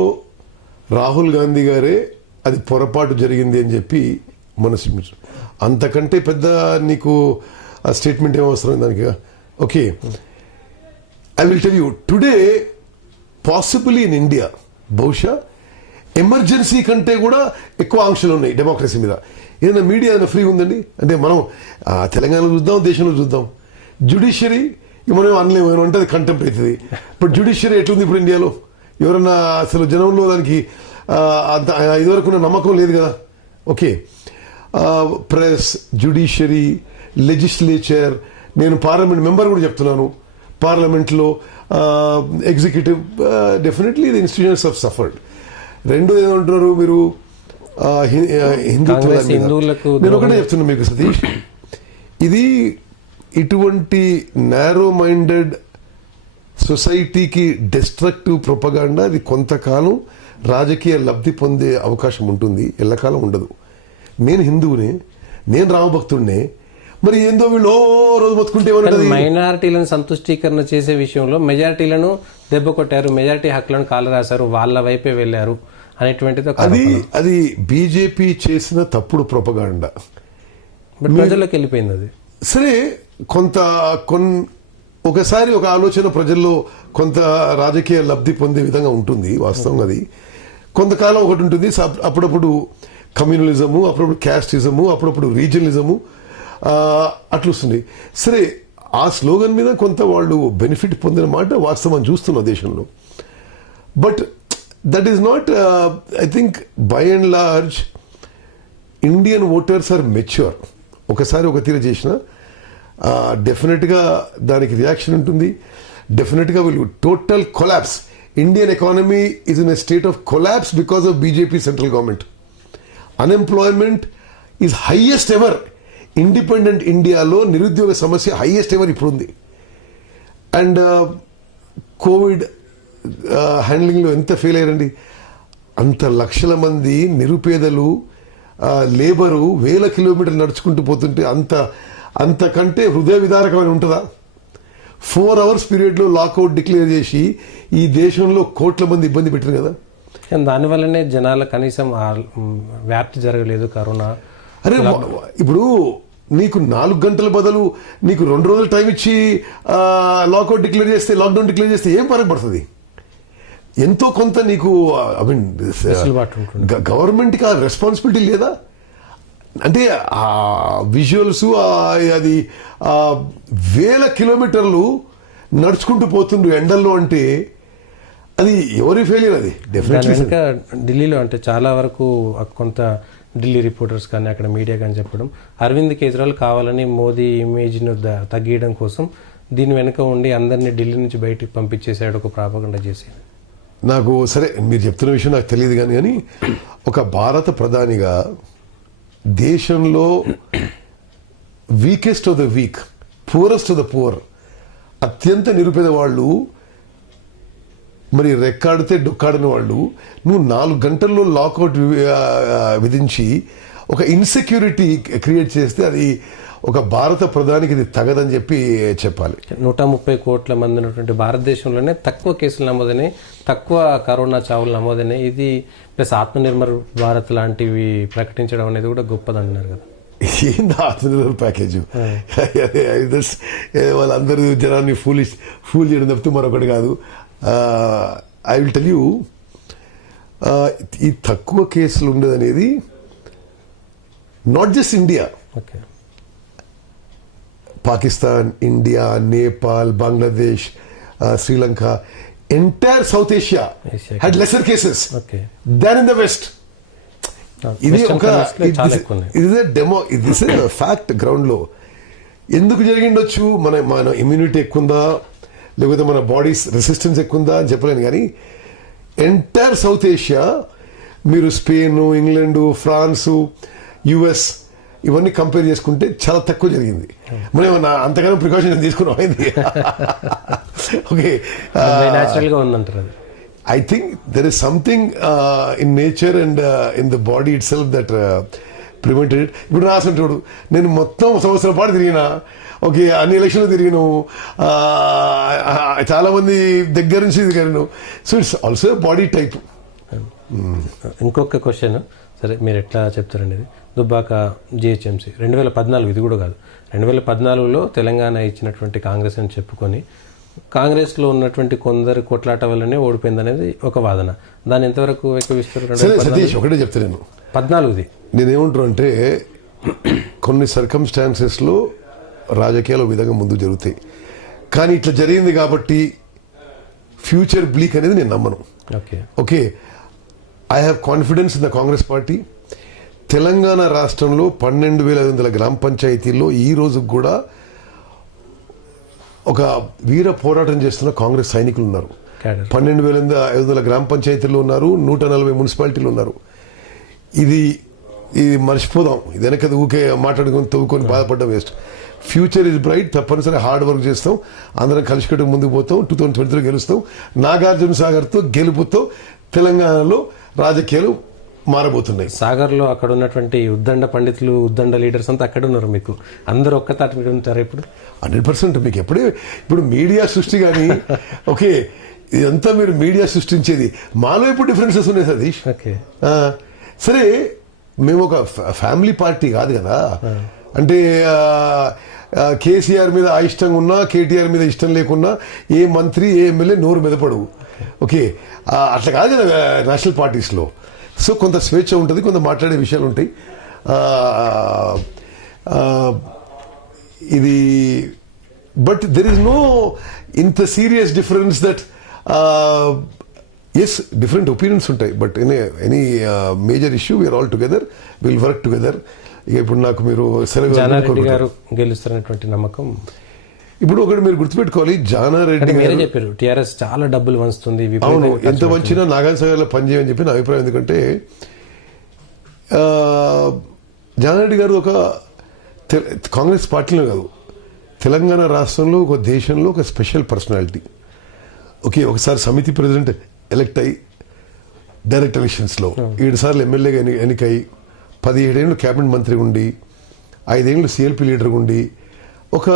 రాహుల్ గాంధీ గారే అది పొరపాటు జరిగింది అని చెప్పి మనసు, అంతకంటే పెద్ద నీకు ఆ స్టేట్మెంట్ ఏమవసరం దానికి. Okay, I will tell you today possibly in India బహుశా ఎమర్జెన్సీ కంటే కూడా ఎక్కువ ఆంక్షలు ఉన్నాయి డెమోక్రసీ మీద. ఏదైనా మీడియా ఏదైనా ఫ్రీ ఉందండి అంటే మనం తెలంగాణలో చూద్దాం, దేశంలో చూద్దాం. జ్యుడిషియరీ మనం అనలేము, అంటే అది కంటెంప్ట్ అవుతుంది. ఇప్పుడు జ్యుడిషియరీ ఎట్లుంది ఇప్పుడు ఇండియాలో? ఎవరన్నా అసలు జనంలో దానికి అంత ఇదివరకు ఉన్న నమ్మకం లేదు కదా. ఓకే, ప్రెస్, జ్యుడిషియరీ, లెజిస్లేచర్, నేను పార్లమెంట్ మెంబర్ కూడా చెప్తున్నాను, పార్లమెంట్లో executive, definitely the institutions of suffered. రెండు ఏమంటున్నారు మీరు, హిందుత్వాలకు. నేను ఒకటే చెప్తున్నా మీకు సతీష్, ఇది ఇటువంటి నారో మైండెడ్ సొసైటీకి డిస్ట్రక్టివ్ ప్రొపగాండా. అది కొంతకాలం రాజకీయ లబ్ధి పొందే అవకాశం ఉంటుంది, ఎల్లకాలం ఉండదు. నేను హిందువునే, నేను రామభక్తుడినే, మరి ఏందో వీళ్ళు రోజు బతుకుంటే మైనారిటీలను సంతుష్టీకరణ చేసే విషయంలో మెజారిటీలను దెబ్బ కొట్టారు, మెజారిటీ హక్కులను కాలు రాశారు, వాళ్ళ వైపే వెళ్లారు అనేటువంటిది అది బీజేపీ చేసిన తప్పుడు ప్రొపగాండా. ప్రజల్లోకి వెళ్ళిపోయింది అది. సరే, కొంత ఒకసారి ఒక ఆలోచన ప్రజల్లో కొంత రాజకీయ లబ్ధి పొందే విధంగా ఉంటుంది, వాస్తవం అది. కొంతకాలం ఒకటి ఉంటుంది, అప్పుడప్పుడు కమ్యూనలిజము, అప్పుడప్పుడు క్యాస్టిజము, అప్పుడప్పుడు రీజనలిజము అట్లొస్తుంది. సరే, ఆ స్లోగన్ మీద కొంత వాళ్ళు బెనిఫిట్ పొందిన మాట వాస్తవం చూస్తున్న దేశంలో. But that is not, I think by and large Indian voters are mature. ఒకసారి ఒక తీరు చేసిన డెఫినెట్గా దానికి రియాక్షన్ ఉంటుంది. డెఫినెట్గా will total collapse. Indian economy is in a state of collapse because of BJP central government. Unemployment is highest ever. Independent ఇండియాలో నిరుద్యోగ సమస్య హైయెస్ట్ ఎవర్ ఇప్పుడు ఉంది. అండ్ కోవిడ్ హ్యాండ్లింగ్లో ఎంత ఫెయిల్ అయ్యారండి. అంత లక్షల మంది నిరుపేదలు, లేబరు 1000 కిలోమీటర్లు నడుచుకుంటూ పోతుంటే అంతకంటే హృదయ విదారకమైన ఉంటుందా? 4 hours పీరియడ్లో లాకౌట్ డిక్లేర్ చేసి ఈ దేశంలో కోట్ల మంది ఇబ్బంది పెట్టారు కదా. దానివల్లనే జనాల కనీసం వ్యాప్తి జరగలేదు కరోనా. అరే ఇప్పుడు నీకు 4 గంటల బదులు నీకు 2 రోజులు టైం ఇచ్చి లాకౌట్ డిక్లేర్ చేస్తే, లాక్డౌన్ డిక్లేర్ చేస్తే ఏం ఫరక్ పడుతుంది? ఎంతో కొంత నీకు ఐ మీన్ గవర్నమెంట్కి ఆ రెస్పాన్సిబిలిటీ లేదా? అంటే ఆ విజువల్స్ అది 1000 కిలోమీటర్లు నడుచుకుంటూ పోతుండ్రు ఎండల్లో అంటే అది ఎవరి ఫెయిలియర్? అది డెఫినెట్లీ ఢిల్లీలో అంటే చాలా వరకు కొంత ఢిల్లీ రిపోర్టర్స్ కానీ అక్కడ మీడియా కానీ చెప్పడం, అరవింద్ కేజ్రీవాల్ కావాలని మోదీ ఇమేజ్ను తగ్గించడం కోసం దీని వెనుక ఉండి అందరినీ ఢిల్లీ నుంచి బయటికి పంపించేసాడు, ఒక ప్రాపగండా చేసి. నాకు సరే మీరు చెప్తున్న విషయం నాకు తెలియదు కానీ ఒక భారత ప్రధానిగా దేశంలో weakest of the week, poorest of the poor, అత్యంత నిరుపేద వాళ్ళు, మరి రెక్కాడితే డొక్కాడిన వాళ్ళు, నువ్వు 4 గంటల్లో లాకౌట్ విధించి ఒక ఇన్సెక్యూరిటీ క్రియేట్ చేస్తే అది ఒక భారత ప్రధానికి ఇది తగదని చెప్పాలి. 130 కోట్ల మంది ఉన్నటువంటి భారతదేశంలోనే తక్కువ కేసులు నమోదైనాయి, తక్కువ కరోనా చావులు నమోదైనాయి. ఇది ప్లస్ ఆత్మనిర్భర్ భారత్ లాంటివి ప్రకటించడం అనేది కూడా గొప్పదన్నారు కదా. ఏంది ఆత్మనిర్భర్ ప్యాకేజ్? వాళ్ళందరూ జనాన్ని ఫూల్ చేయడం తప్పితే మరొకటి కాదు. ఐ విల్ టెల్ యూ, ఈ తక్కువ కేసులు ఉండేదనేది not just India, Pakistan, India, Nepal, Bangladesh, Sri Lanka, entire South Asia had lesser cases than in the west. ఇది ఒక డెమో, ఇది ఫ్యాక్ట్ గ్రౌండ్ లో. ఎందుకు జరిగిండొచ్చు? మన ఇమ్యూనిటీ ఎక్కువ ఉందా, లేకపోతే మన బాడీస్ రెసిస్టెన్స్ ఎక్కువ ఉందా అని చెప్పలేను. కానీ ఎంటైర్ సౌత్ ఏషియా, మీరు స్పెయిన్, ఇంగ్లాండ్, ఫ్రాన్స్, యుఎస్ ఇవన్నీ కంపేర్ చేసుకుంటే చాలా తక్కువ జరిగింది. మనం అంతగానో ప్రికాషన్ తీసుకున్నాం. అయింది ఓకే, న్యాచురల్గా ఉందంటారు. I think there is something in nature and in the body itself that prevented it. ఇప్పుడు రాసినప్పుడు నేను మొత్తం సంవత్సరం పాటు తిరిగినా, ఓకే, అన్ని ఎలక్షన్లు తిరిగినాను, చాలా మంది దగ్గర నుంచి తిరిగాను. So it's also body type. ఇంకొక క్వశ్చన్, సరే మీరు ఎట్లా చెప్తారండి ఇది? దుబ్బాక జిహెచ్ఎంసీ 2014, ఇది కూడా కాదు, 2014లో తెలంగాణ ఇచ్చినటువంటి కాంగ్రెస్ అని చెప్పుకొని కాంగ్రెస్లో ఉన్నటువంటి కొందరు కొట్లాట వల్లనే ఓడిపోయింది అనేది ఒక వాదన. దాన్ని ఎంతవరకు ఎక్కువిస్తారు? సతీష్, ఒకటే చెప్తా, నేను 14ది నేనేమంటాను అంటే కొన్ని సర్కమ్స్టాన్సెస్లో రాజకీయాలు విధంగా ముందు జరుగుతాయి, కానీ ఇట్లా జరిగింది కాబట్టి ఫ్యూచర్ బ్లీక్ అనేది నేను నమ్మను. Okay, I have confidence in the Congress party. Telangana రాష్ట్రంలో 12,500 గ్రామ పంచాయతీల్లో ఈ రోజు కూడా ఒక వీర పోరాటం చేస్తున్న కాంగ్రెస్ సైనికులు ఉన్నారు. 12,500 గ్రామ పంచాయతీలు ఉన్నారు, 140 మున్సిపాలిటీలు ఉన్నారు. ఇది మర్చిపోదాం. ఇది వెనక ఊకే మాట్లాడుకొని తవ్వుకొని బాధపడడం వేస్ట్. Future is bright. తప్పనిసరి హార్డ్ వర్క్ చేస్తాం, అందరం కలిసికట్టుకు ముందుకు పోతాం. 2023 గెలుస్తాం. నాగార్జున సాగర్తో గెలుపుతో తెలంగాణలో రాజకీయాలు మారబోతున్నాయి. సాగర్లో అక్కడ ఉన్నటువంటి ఉద్దండ పండితులు, ఉద్దండ లీడర్స్ అంతా అక్కడ ఉన్నారు. మీకు అందరూ ఒక్క తాటి మీద ఉంటారు ఇప్పుడు? 100%. మీకు ఇప్పుడు మీడియా సృష్టి కానీ ఓకే, ఇదంతా మీరు మీడియా సృష్టించేది. మాలో ఇప్పుడు డిఫరెన్సెస్ ఉన్నాయి సతీష్. సరే, మేము ఒక ఫ్యామిలీ పార్టీ కాదు కదా. అంటే కేసీఆర్ మీద అయిష్టంగా ఉన్నా, కేటీఆర్ మీద ఇష్టం లేకున్నా ఏ మంత్రి ఏ ఎమ్మెల్యే నోరు మెదపడు. ఓకే, అట్లా కాదు కదా నేషనల్ పార్టీస్లో. సో కొంత స్వేచ్ఛ ఉంటుంది, కొంత మాట్లాడే విషయాలు ఉంటాయి. ఇది బట్ దెర్ ఇస్ నో ఇంత serious difference that is different opinions ఉంటాయి, but any major issue we are all together, will work together. ఇక ఇప్పుడు నాకు మీరు జానారెడ్డి గారు గెలుస్తారనేటువంటి నమ్మకం. ఇప్పుడు ఒకటి మీరు గుర్తుపెట్టుకోవాలి, జానారెడ్డి గారు చెప్పారు టీఆర్ఎస్ చాలా డబ్బులు వంచుతుంది. అవును, ఎంత వంచినా నాగార్జున సాగర్లో పనిచేయని చెప్పి నా అభిప్రాయం. ఎందుకంటే జానారెడ్డి గారు ఒక కాంగ్రెస్ పార్టీలో కాదు, తెలంగాణ రాష్ట్రంలో, ఒక దేశంలో ఒక స్పెషల్ పర్సనాలిటీ. ఓకే, ఒకసారి సమితి ప్రెసిడెంట్ ఎలక్ట్ అయ్యి డైరెక్ట్ ఎలక్షన్స్లో 7 సార్లు ఎమ్మెల్యేగా ఎన్నికై 17 ఏళ్ళు క్యాబినెట్ మంత్రి ఉండి 5 ఏళ్ళు సిఎల్పి లీడర్ ఉండి ఒక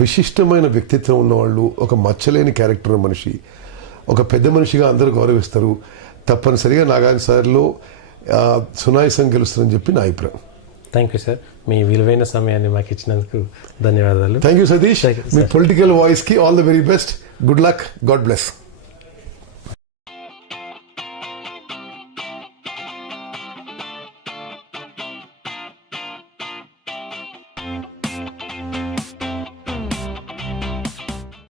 విశిష్టమైన వ్యక్తిత్వం ఉన్నవాళ్ళు, ఒక మచ్చలేని క్యారెక్టర్ ఉన్న మనిషి, ఒక పెద్ద మనిషిగా అందరూ గౌరవిస్తారు. తప్పనిసరిగా నాగార్జున సాగర్లో సునాయాసం గెలుస్తారని చెప్పి నా అభిప్రాయం. థ్యాంక్ యూ సార్, మీ విలువైన సమయాన్ని మాకు ఇచ్చినందుకు ధన్యవాదాలు. Thank you Satish. మీ పొలిటికల్ వాయిస్కి all the very best. Good luck. God bless.